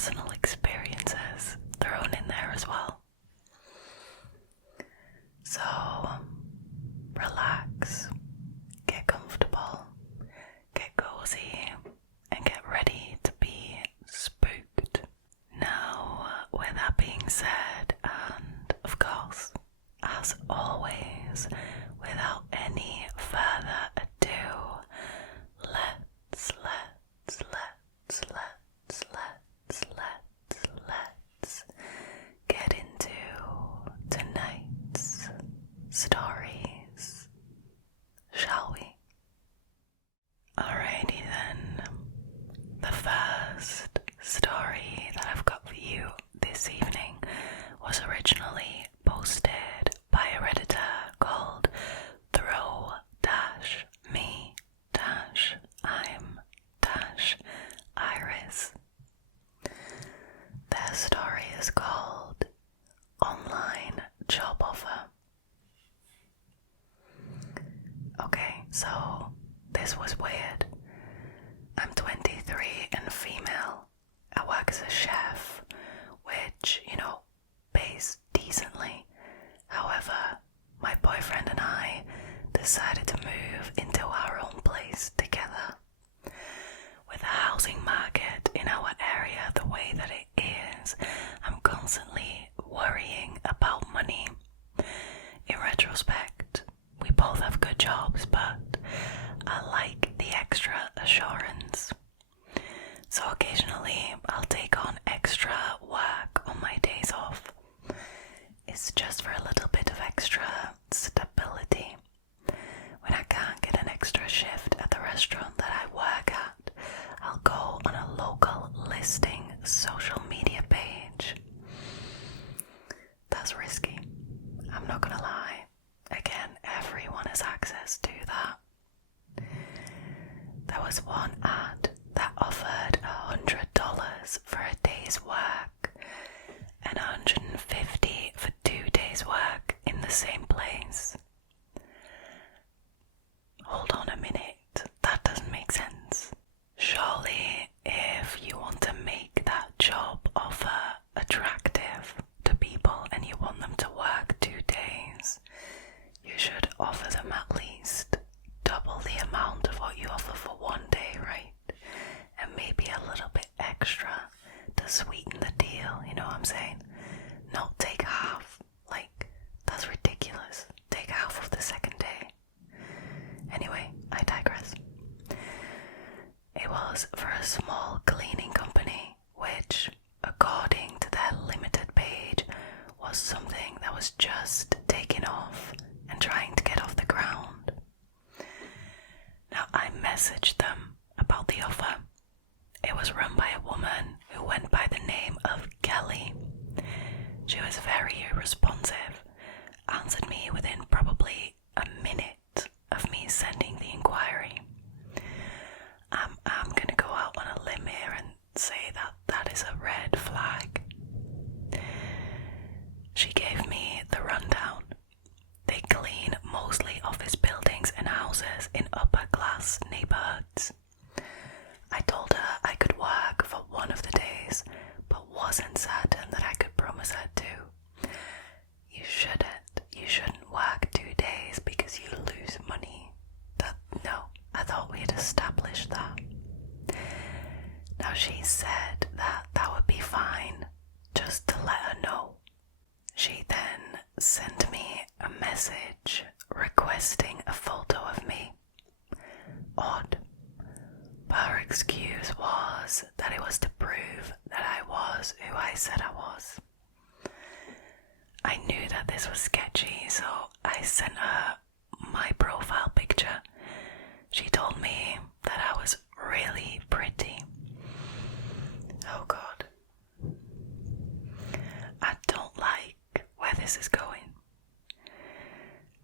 personal experiences thrown in there as well. So, relax, get comfortable, get cozy, and get ready to be spooked. Now, with that being said, and of course, as always, without any further ado, let's get into tonight's stories, shall we? Alrighty then, the first story that I've got for you this evening was originally posted by a Redditor called throw-me-I'm-iris. Their story is called Online Job Offer. Okay, so this was weird. I'm 23 and female. I work as a chef, which, pays decently. However, my boyfriend and I decided to move into our own place together. With the housing market in our area the way that it is, I'm constantly worrying about money. In retrospect, we both have good jobs, but I like the extra assurance. So occasionally I'll take on extra work on my days off. It's just for a little bit of extra stability. When I can't get an extra shift at the restaurant that I work at, I'll go on a local listing social media page. That's risky, I'm not gonna lie. Again, everyone has access to that. There was one ad that offered $100 for a day's work and $150 for 2 days work in the same place. Hold on a minute, that doesn't make sense. Surely, if you want to make that job offer attractive to people and you want them to work 2 days, you should offer them at least double the amount of what you offer for 1 day, right? And maybe a little bit extra to sweeten the deal, you know what I'm saying? Not take half, that's ridiculous. Take half of the second day. Anyway, I digress. It was for a small cleaning company, which, according to their limited page, was something that was just taking off and trying to get off the ground. Now, I messaged them about the offer. It was run by a woman who went by the name of Kelly. She was very responsive, answered me within probably a minute of me sending the inquiry. I'm gonna go out on a limb here and say that that is a red flag. She gave me the rundown. They clean mostly office buildings and houses in upper class neighborhoods. I told her I could work for one of the days, but wasn't certain that I could promise her 2. You shouldn't work 2 days because you lose money. No, I thought we had established that. Now she said that that would be fine, just to let her know. She then sent me a message requesting a photo of me. Odd. But her excuse was that it was to prove that I was who I said I was. I knew that this was sketchy, so I sent her my profile picture. She told me that I was really pretty. Oh God. I don't like where this is going.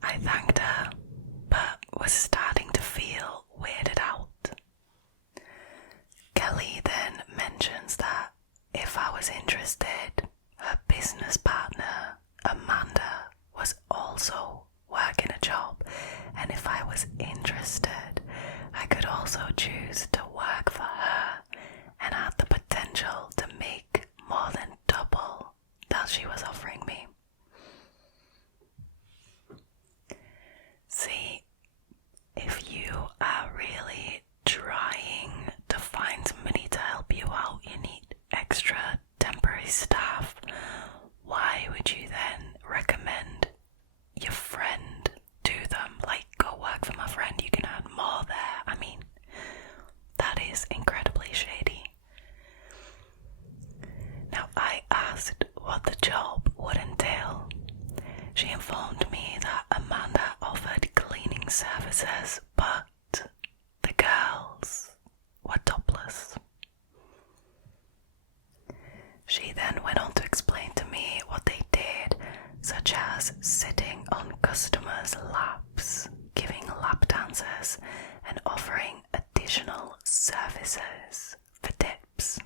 I thanked her, but was starting to feel weirded out. Kelly then mentions that if I was interested, her business partner, Amanda, was also working a job, and if I was interested, I could also choose to work for her and had the potential to make temporary staff, why would you then recommend your friend to them? Like, go work for my friend, you can earn more there. I mean, that is incredibly shady. Now, I asked what the job would entail. She informed me that Amanda offered cleaning services, but the girls were topless. She then went on to explain to me what they did, such as sitting on customers' laps, giving lap dances, and offering additional services for tips.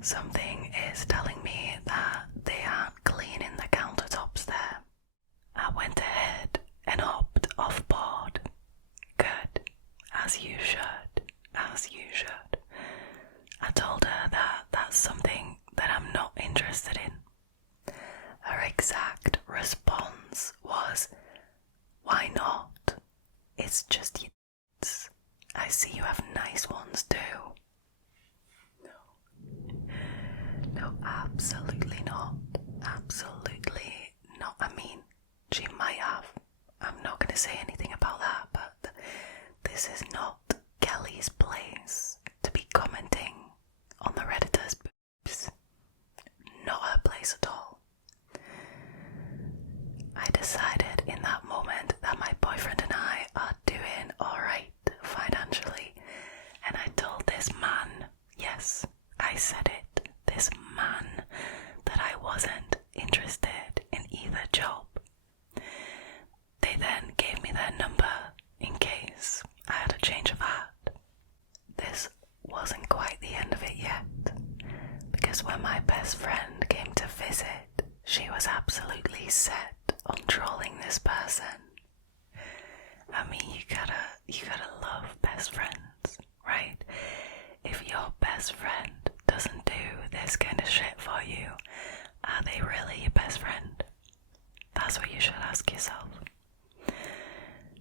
Something is telling me that they aren't cleaning the countertops there. I went ahead and hopped off board. Good, as you should, as you should. I told her that that's something that I'm not interested in. Her exact response was, "Why not? It's just your tits. I see you have nice ones too." No, absolutely not. Absolutely not. I mean, she might have. I'm not going to say anything about that, but this is not Kelly's place to be commenting on the Redditors' boobs. Not her place at all. I decided in that moment that my boyfriend and I are doing alright financially, and I told this man, yes, I said it, this man, that I wasn't interested in either job. They then gave me their number in case I had a change of heart. This wasn't quite the end of it yet, because when my best friend came to visit, she was absolutely set on trolling this person. I mean, you gotta love best friends, right? If your best friend doesn't do this kind of shit for you, are they really your best friend? That's what you should ask yourself.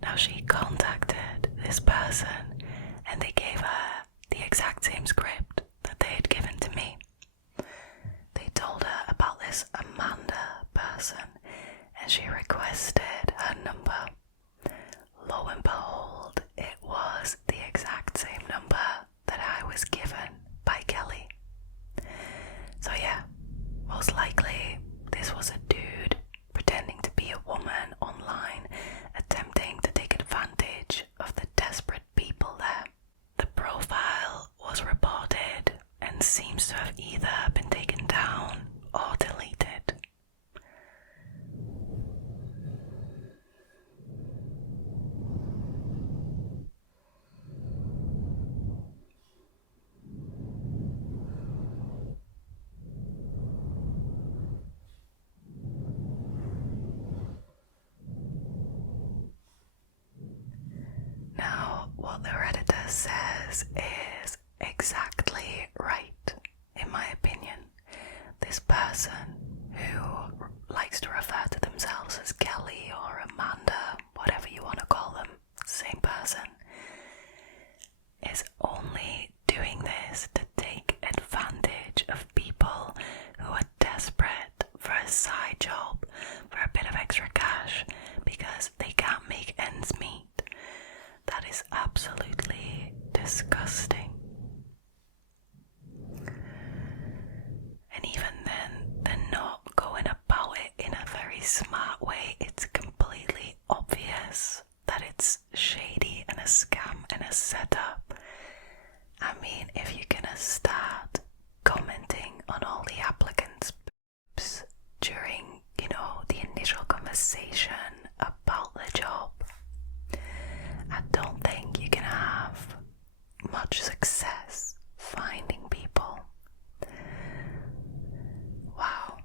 Now, she contacted this person and they gave her the exact same script that they had given to me. They told her about this Amanda person and she requested her number. Lo and behold, it was the exact same number that I was given by Kelly. So yeah, most likely this was a dude pretending to be a woman online, attempting to take advantage of the desperate people there. The profile was reported and seems to have either been taken down or deleted. Now, what the Redditor says is exactly right, in my opinion. This person who likes to refer to themselves as Kelly or Amanda, whatever you want to call them, same person, is only doing this to take advantage of people who are desperate for a side job, for a bit of extra cash, because they can't make ends meet. That is absolutely disgusting. And even then, they're not going about it in a very smart way. It's completely obvious that it's shady and a scam and a setup. I mean, if you're gonna start commenting on all the applicants' boobs during, the initial conversation about the job, I don't think you're gonna have much success finding people. Wow.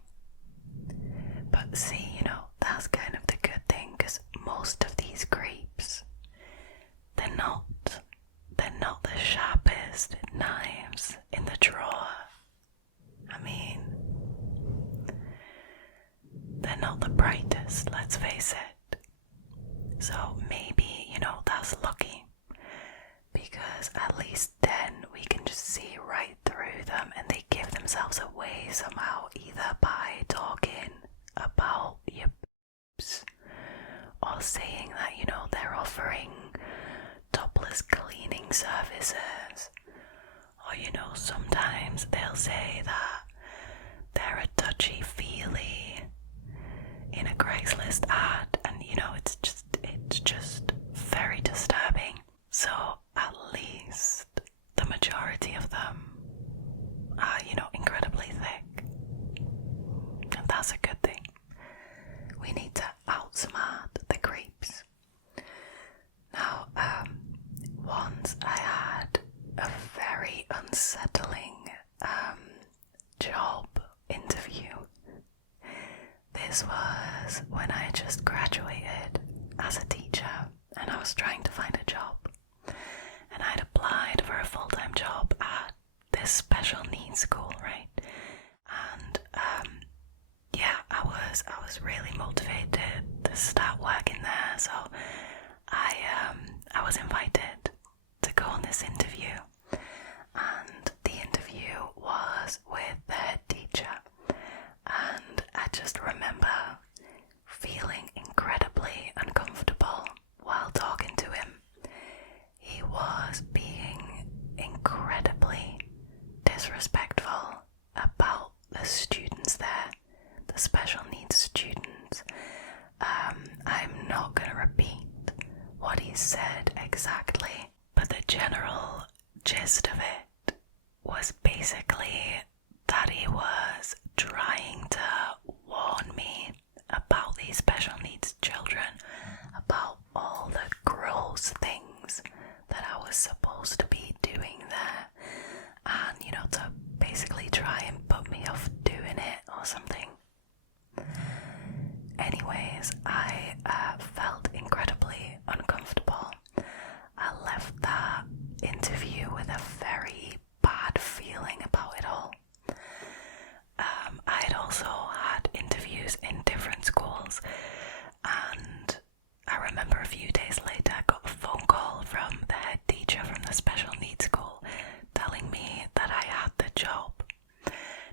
But see, that's kind of the good thing, because most of these creeps, they're not the sharpest knives in the drawer. I mean, they're not the brightest, let's face it. So maybe, that's lucky, because I at least then we can just see right through them, and they give themselves away somehow, either by talking about your boobs or saying that, you know, they're offering topless cleaning services, or, you know, sometimes they'll say that they're a touchy-feely in a Craigslist ad, and, you know, it's just very disturbing. So at least the majority of them are, you know, incredibly thick, and that's a good thing. We need to outsmart the creeps. Now, once I had a very unsettling job interview. This was when I had just graduated as a teacher, and I was trying to find a job. And I'd applied for a full-time job at this special needs school, right? And yeah, I was really motivated to start working there, so I was invited to go on this interview, and the interview was with the head teacher, and I just remember feeling incredibly uncomfortable while talking to him. He was being incredibly disrespectful about the students there, the special needs students. I'm not going to repeat what he said exactly, but the general gist of it was basically that he was trying to warn me about these special needs children, about all the gross things that I was supposed to be doing there, and, you know, to basically try and put me off doing it or something. Anyways, I felt incredibly uncomfortable. I left that interview with a very bad feeling about it all. I had also had interviews in different schools, and I remember a few days later I got a phone call from the head teacher from the special needs school telling me that I had the job.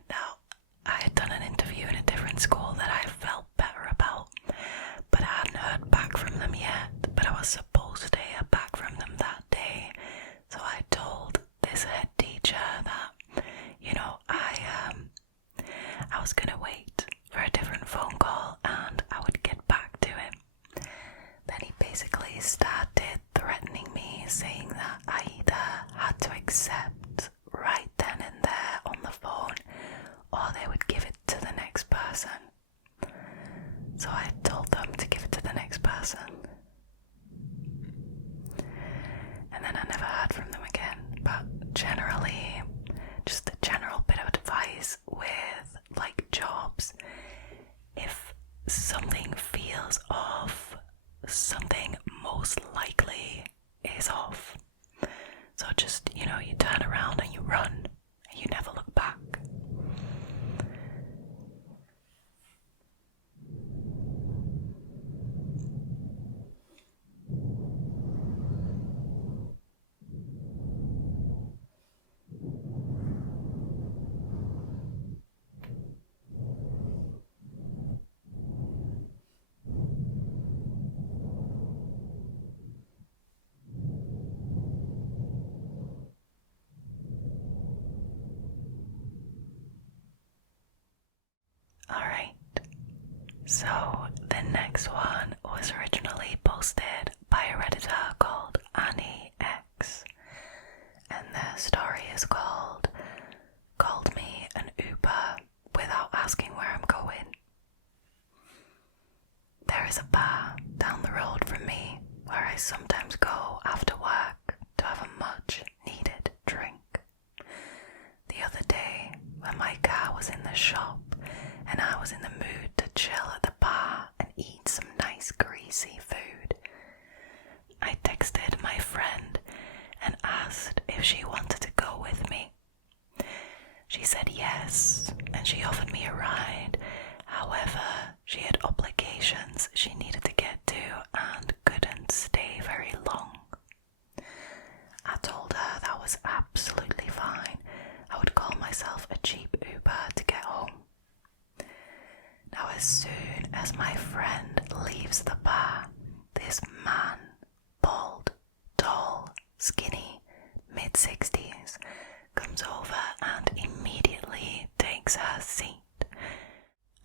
Now, I had done an interview in a different school that I felt better about, but I hadn't heard back from them yet, but I was supposed to hear back from them that day. So I told this head teacher that, you know, I was gonna wait for a different phone call and I would get back to him. Then he basically started threatening me, saying that I either had to accept right then and there on the phone, or they would give it to the next person. So I told them to give it to the next person. And then I never heard from them again. But generally, just a general bit of advice with, like, jobs. If something feels off, something most likely is off. So just, you know, you turn around and you run, and you never look back. Alright, so the next one was originally posted by a Redditor called anneyyx, and their story is called "Called Me an Uber Without Asking Where I'm Going." There is a bar down the road from me where I sometimes go after work to have a much needed drink. The other day, when my car was in the shop and I was in the mood to chill at the bar and eat some nice greasy food, I texted my friend and asked if she wanted to go with me. She said yes, and she offered me a ride. However, she had obligations she needed to get to and couldn't stay very long. I told her that mid-60s comes over and immediately takes her seat.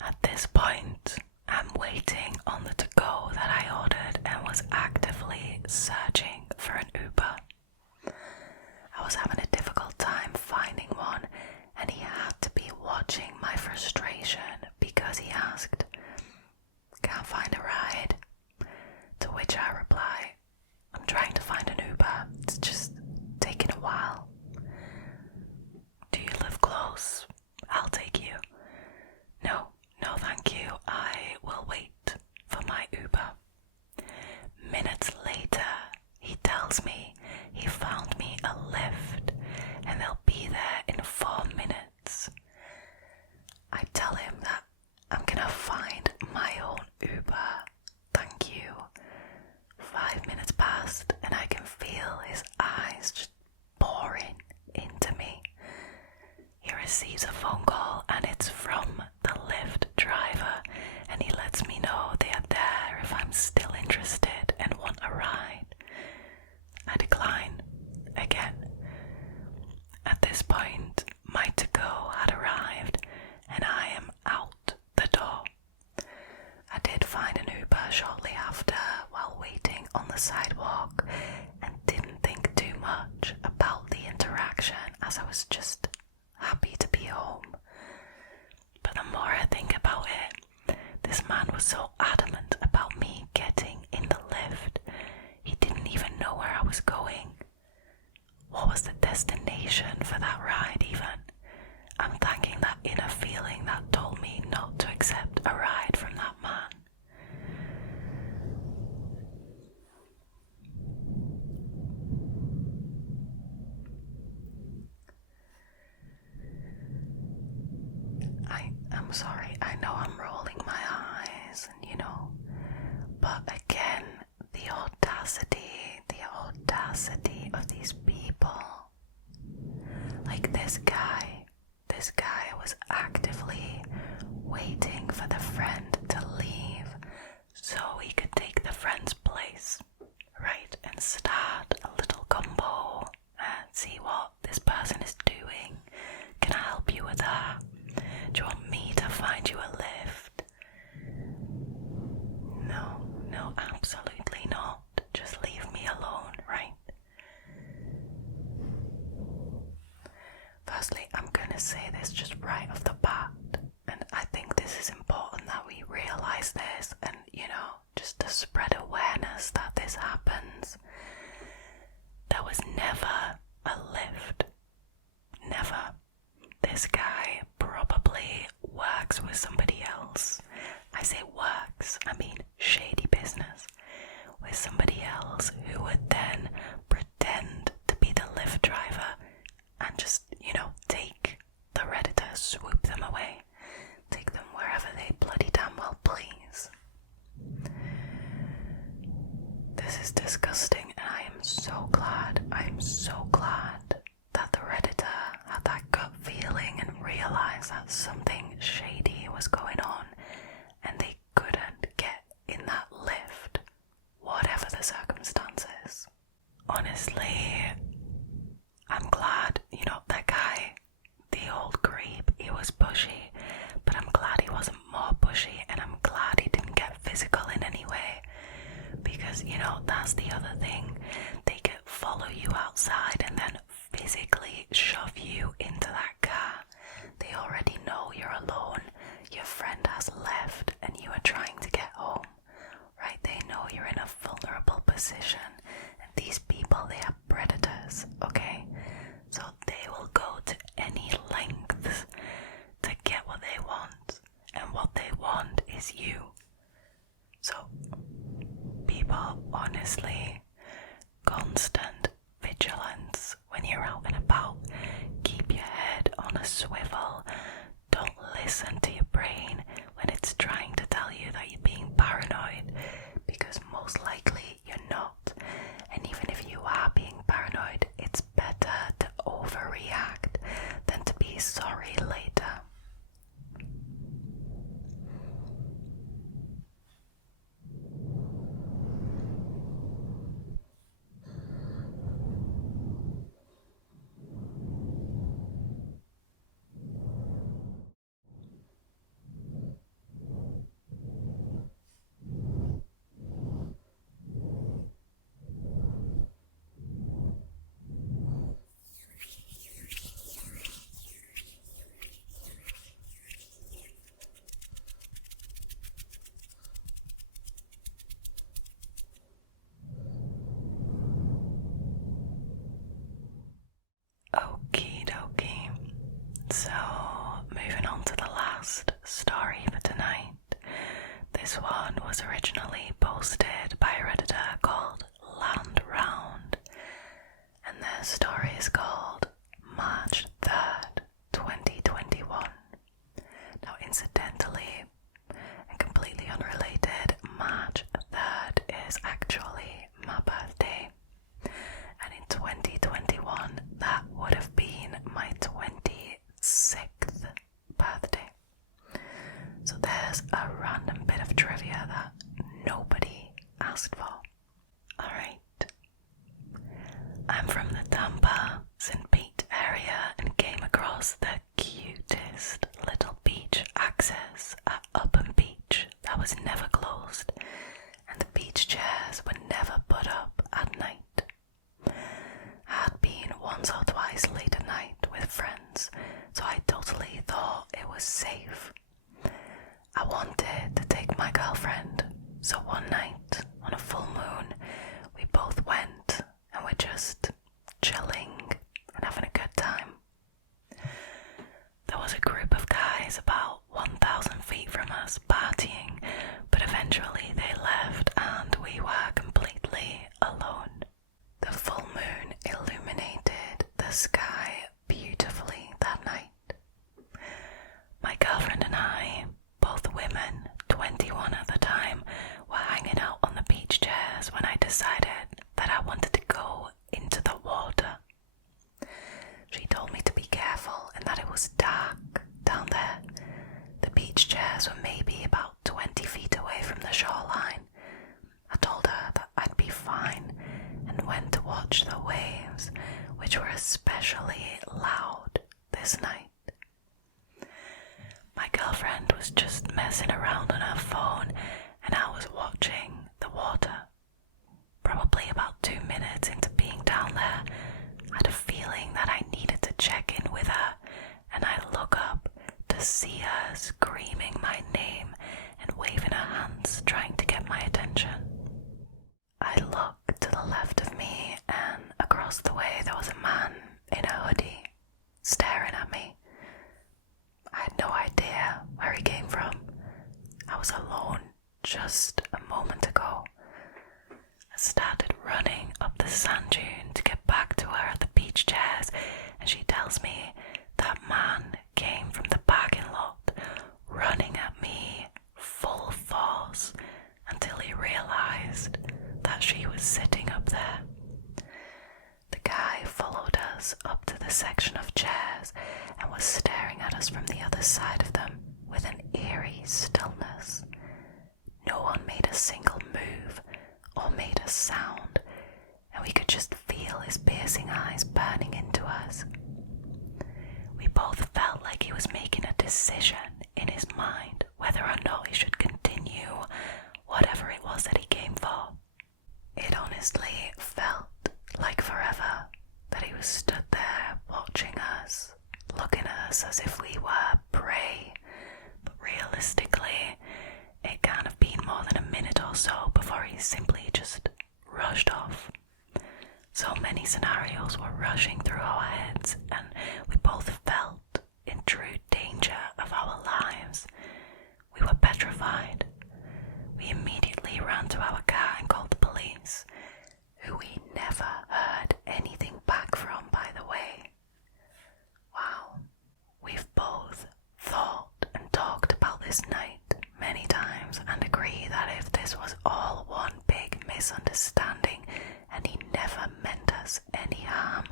At this point, I'm waiting on the to-go that I ordered and was actively searching for an Uber. I was having a difficult time finding one, and he had to be watching my frustration because he asked, "Can't find a ride?" To which I reply, "I'm trying to find an Uber, it's just taking a while." "Do you live close? I'll take you." No, thank you, I will wait for my Uber." Minutes later, he tells me he found me a Lyft and they'll be there in 4 minutes. I tell him that I'm gonna find my own Uber, thank you. 5 minutes passed and I can feel his eyes just pouring into me. He receives a phone call and it's from the Lyft driver, and he lets me know they are there if I'm still interested and want a ride. I decline again. At this point, my to-go had arrived and I am out the door. I did find an Uber shortly after while waiting on the sidewalk and didn't think too much about the interaction as I was just happy to be home. But the more I think about it, this man was so adamant about me getting in the Lyft. He didn't even know where I was going. What was the destination for that ride even? I'm thanking that inner feeling that told me not to accept a ride from that man. I'm sorry, I know I'm rolling my eyes and but again, the audacity of these people. Like this guy was actively waiting for the friend to leave so he could take the friend's place, right, and start a little combo and see what this person is doing. Can I help you with that? Do you want me to find you a Lyft? No, absolutely not. Just leave me alone, right? Firstly, I'm gonna say this just right off the bat, and I think this is important that we realise this and, just to spread awareness that this happens. There was never a Lyft. Never. This guy probably works with somebody else. I say works, I mean shady business. With somebody else who would then pretend to be the Lyft driver and just, take the Redditors, swoop them away, take them wherever they bloody damn well please. This is disgusting, and I am so glad that the Redditor had that gut feeling and realised that something shady was going on and they couldn't get in that Lyft, whatever the circumstances. Honestly, I'm glad, that guy, the old creep, he was pushy, but I'm glad he wasn't more pushy, and I'm glad he didn't get physical in any way, because, that's the other thing. They could follow you outside and then physically shove you into that car. They already know you're alone, your friend has left, and you are trying to get home, right? They know you're in a vulnerable position, and these people, they are predators, okay? So they will go to any lengths to get what they want, and what they want is you. So, people, honestly, constant vigilance when you're out and about. Keep your head on a swivel. Don't listen to your brain when it's trying to tell you that you're being paranoid, because most likely you're not. And even if you are being paranoid, it's better to overreact than to be sorry later. or twice late at night with friends, so I totally thought it was safe. I wanted to take my girlfriend, so one night on a full moon, we both went and we're just chilling and having a good time. There was a group of guys about 1,000 feet from us partying, but eventually they left and we were completely alone. The full moon illuminated the sky beautifully that night. My girlfriend and I, both women, 21 at the time, were hanging out on the beach chairs when I decided that I wanted to go into the water. She told me to be careful and that it was dark down there. The beach chairs were maybe about 20 feet away from the shoreline. I told her that I'd be fine and went to watch the waves, which were especially loud this night. My girlfriend was just messing around on her phone and I was watching the water. Probably about 2 minutes into being down there, I had a feeling that I needed to check in with her, and I look up to see her screaming my name and waving her hands trying to get my attention. I looked to the left of me and across the way there was a man in a hoodie staring at me. I had no idea where he came from. I was alone just a moment ago. I started running up the sand dune to get back to her at the beach chairs, and she tells me that man came from the parking lot, running at me full force until he realized that she was sitting up there. The guy followed us up to the section of chairs and was staring at us from the other side of them with an eerie stillness. No one made a single move or made a sound, and we could just feel his piercing eyes burning into us. We both felt like he was making a decision in his mind whether or not he should continue whatever it was that he came for. It honestly felt like forever that he was stood there watching us, looking at us as if we were prey, but realistically, it can't have been more than a minute or so before he simply just rushed off. So many scenarios were rushing through our heads, and we both felt in true danger of our lives. We were petrified. We immediately ran to our car and called the police, who we never heard anything back from, by the way. Wow. We've both thought and talked about this night many times and agree that if this was all one big misunderstanding and he never meant us any harm,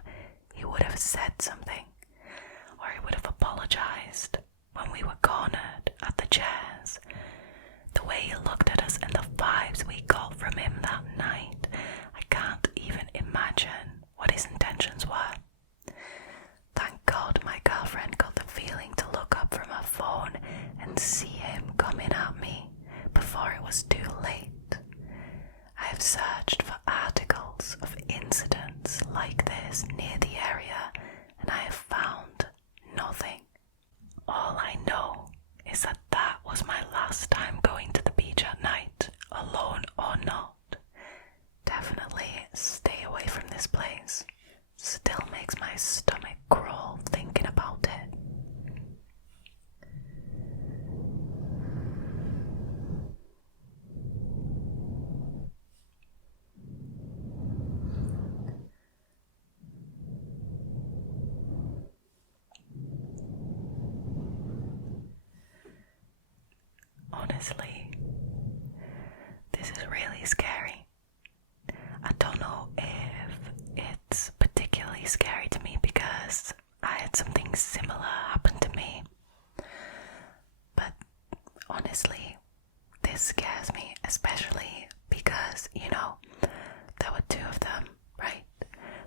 he would have said something, or he would have apologized when we were cornered at the chairs. The way he looked at us and the vibes we got from him that night, I can't even imagine what his intentions were. Thank God my girlfriend got the feeling to look up from her phone and see him coming at me before it was too late. I have searched for articles of incidents like this near the area and I have found nothing. All I know is that that was my last time going to the beach at night, alone or not. Definitely stay away from this place. Still makes my stomach crawl thinking about it. Honestly, this is really scary. I don't know if it's particularly scary to me because I had something similar happen to me. But honestly, this scares me, especially because, there were two of them, right?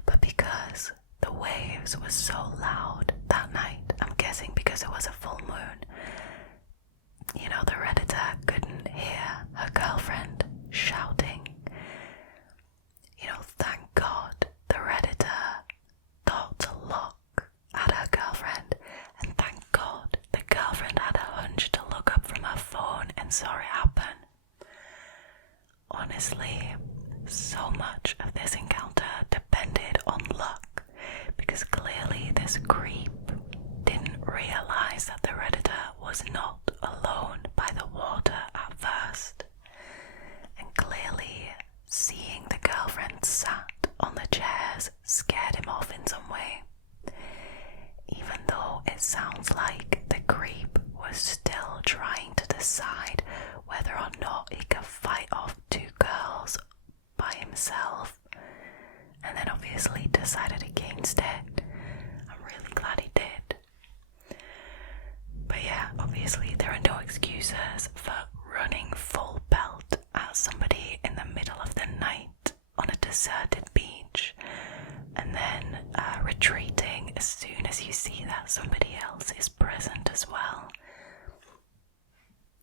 But because the waves were so loud that night, I'm guessing because it was a full moon, the Redditor couldn't hear her girlfriend shouting. Thank God the Redditor thought to this creep didn't realise that the Redditor was not alone by the water at first, and clearly seeing the girlfriend sat on the chairs scared him off in some way, even though it sounds like the creep was still trying to decide whether or not he could fight off two girls by himself, and then obviously decided against it. I'm really glad he did. But yeah, obviously there are no excuses for running full belt at somebody in the middle of the night on a deserted beach, and then retreating as soon as you see that somebody else is present as well.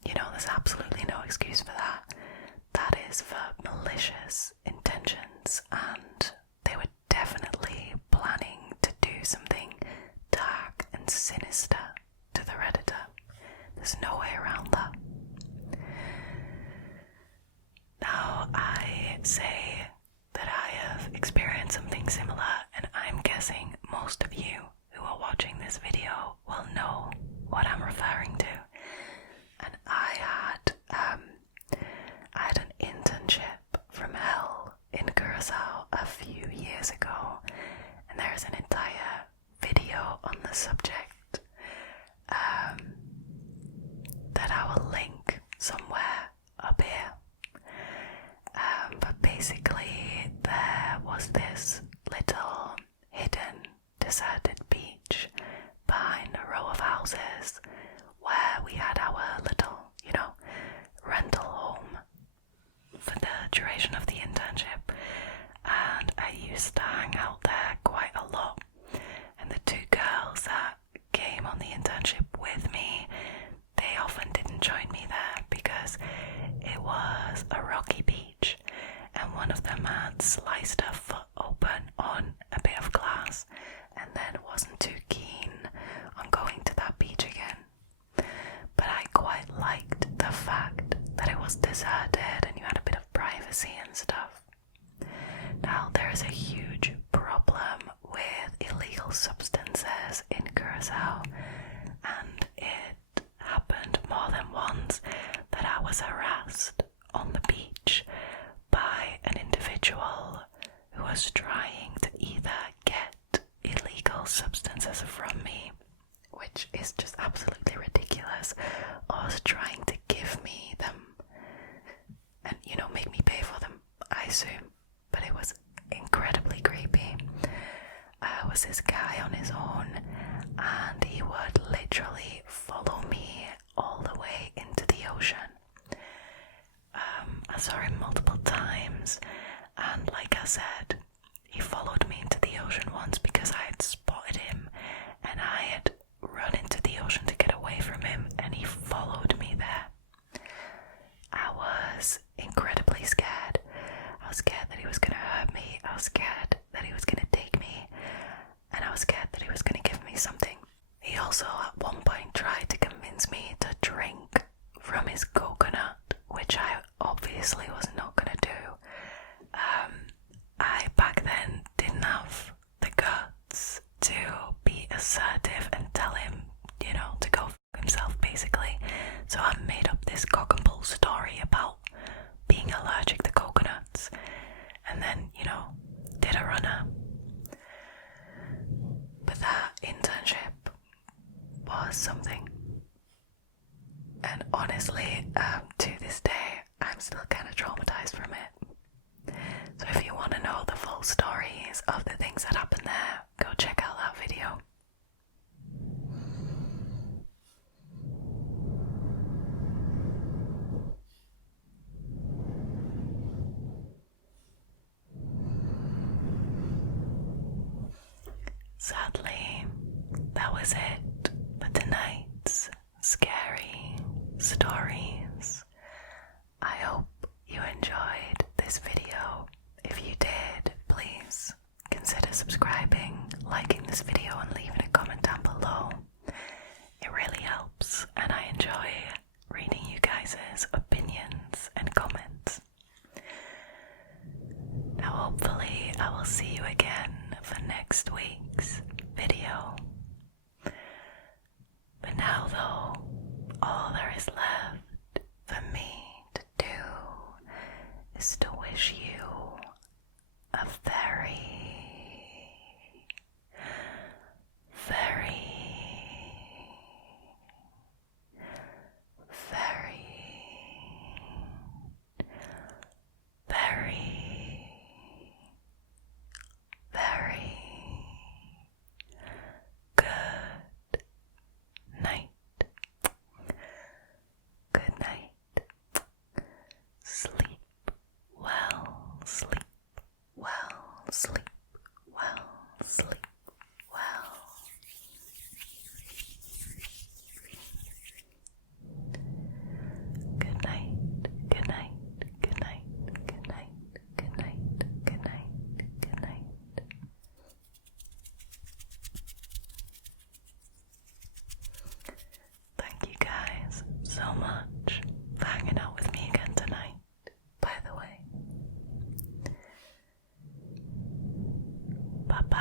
You know, there's absolutely no excuse for that. That is for malicious intentions, and they were definitely planning to do something dark and sinister to the Redditor. There's no way around that. Now, I say that I have experienced something similar, and I'm guessing most of you who are watching this video will know what I'm referring to. And I had an internship from hell in Curacao a few years ago, and there's an entire video on the subject that I will link somewhere up here. But basically there was this little hidden deserted beach behind a row of houses where we had our little, rental home for the duration of the internship, and I used to hang out there quite a lot. And the two girls that came on the internship with me, they often didn't join me there because it was a rocky beach, and one of them had sliced her foot open on a bit of glass and then wasn't too keen on going to that beach again. But I quite liked the fact that it was deserted and you had a bit of privacy and stuff. Now, there is a huge problem with illegal substances in Curacao, and it happened more than once that I was harassed on the beach by an individual who was trying to either get illegal substances from me, which is just absolutely ridiculous, or was trying to give me them and, make me pay for them, I assume. But it was incredibly creepy. Was this guy on his own, and he would literally follow me all the way into the ocean. I saw him multiple times, and like I said, he followed me into the ocean once because I had spotted him and I had run into the ocean to get away from him, and he followed me there. I was incredibly scared. I was scared that he was going to hurt me. I was scared that he was going to take me, and I was scared that he was going to give me something. He also at one point tried to convince me to drink from his coconut, which I obviously was not going to do. I back then didn't have the guts to be assertive and tell him, to go f*** himself basically. So I made up this cock and bull story about being allergic to coconuts, and then, did a runner. But that internship was something. And honestly, to this day, I'm still kind of traumatized from it. So if you want to know the full stories of the things that happened there, go check out that video. Sadly, that was it for tonight's scary stories. I hope you enjoyed this video. If you did, please consider subscribing, liking this video, and leaving a comment down below. It really helps, and I enjoy reading you guys' opinions and comments. Now hopefully I will see you again for next week's video. Bye bye.